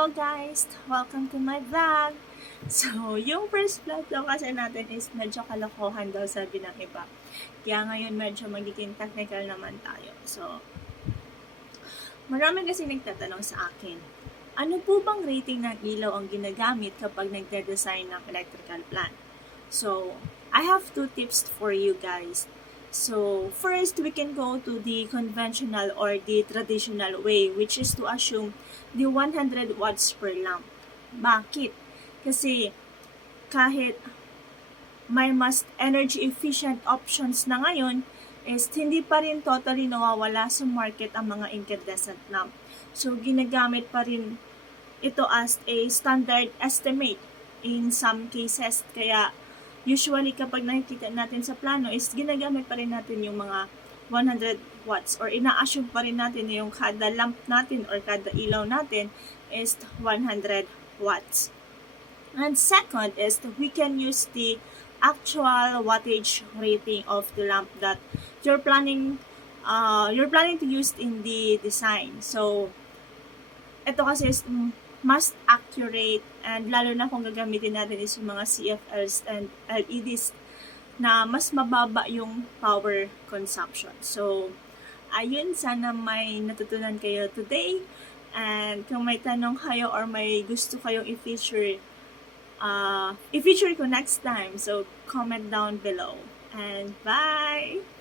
Hello guys! Welcome to my vlog! So, yung first vlog daw kasi natin is medyo kalokohan daw sabi ng iba. Kaya ngayon medyo magiging technical naman tayo. So, marami kasi nagtatanong sa akin, ano po bang rating ng ilaw ang ginagamit kapag nagde-design ng electrical plant? So, I have two tips for you guys. So, first, we can go to the conventional or the traditional way, which is to assume the 100 watts per lamp. Bakit? Kasi kahit may mas energy efficient options na ngayon, is hindi pa rin totally nawawala sa market ang mga incandescent lamp. So, ginagamit pa rin ito as a standard estimate in some cases. Kaya, usually kapag nakikita natin sa plano is ginagamit pa rin natin yung mga 100 watts or ina-assume pa rin natin na yung kada lamp natin or kada ilaw natin is 100 watts. And second is we can use the actual wattage rating of the lamp that you're planning uh, you're planning to use in the design. So, ito kasi is mm, mas accurate and lalo na kung gagamitin natin is yung mga CFLs and LEDs na mas mababa yung power consumption. So, ayun, sana may natutunan kayo today. And kung may tanong kayo or may gusto kayong i-feature, uh, i-feature ko next time. So, comment down below. And bye!